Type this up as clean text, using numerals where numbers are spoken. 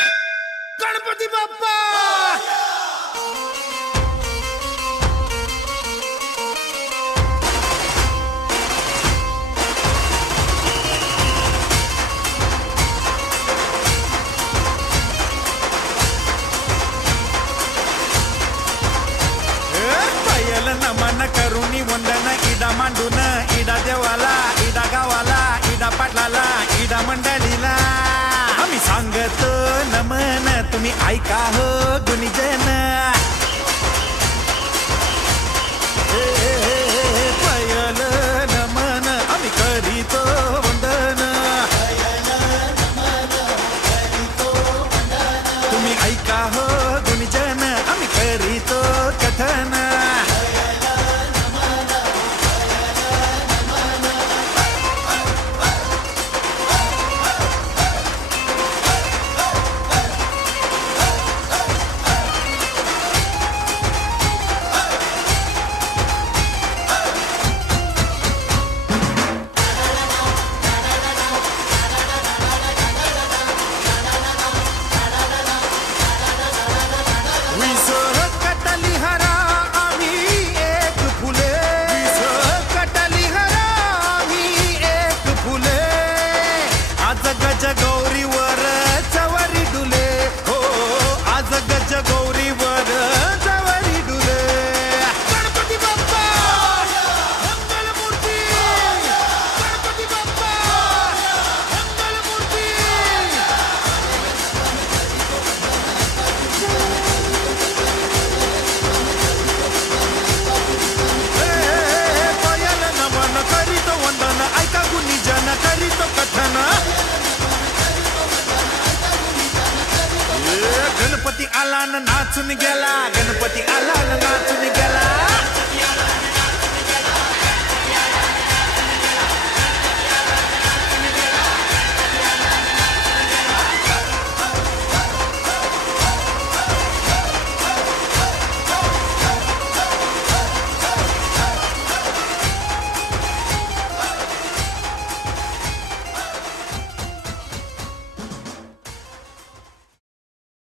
गणपती बाप्पा नमन करुणी वंदन इडा मांडून इडा देवाला इडा गावाला इडा पाटलाला इडा मंडळीला आम्ही सांगतो नमन तुम्ही ऐका हो गुणीजन पयल नमन आम्ही करीतो वंदन तुम्ही ऐका हो गुणीजन आम्ही करीतो कथन गौरीवर चवरी डुले हो आज गज गौरीवर चवरी डुले गणपती बाप्पा मंगलमूर्ती गणपती बाप्पा मंगलमूर्ती पयल नमन करीतो वंदन ऐका गुणीजन करीतो कथन गणपती आला न नाचून गेला गणपती आला न नाचून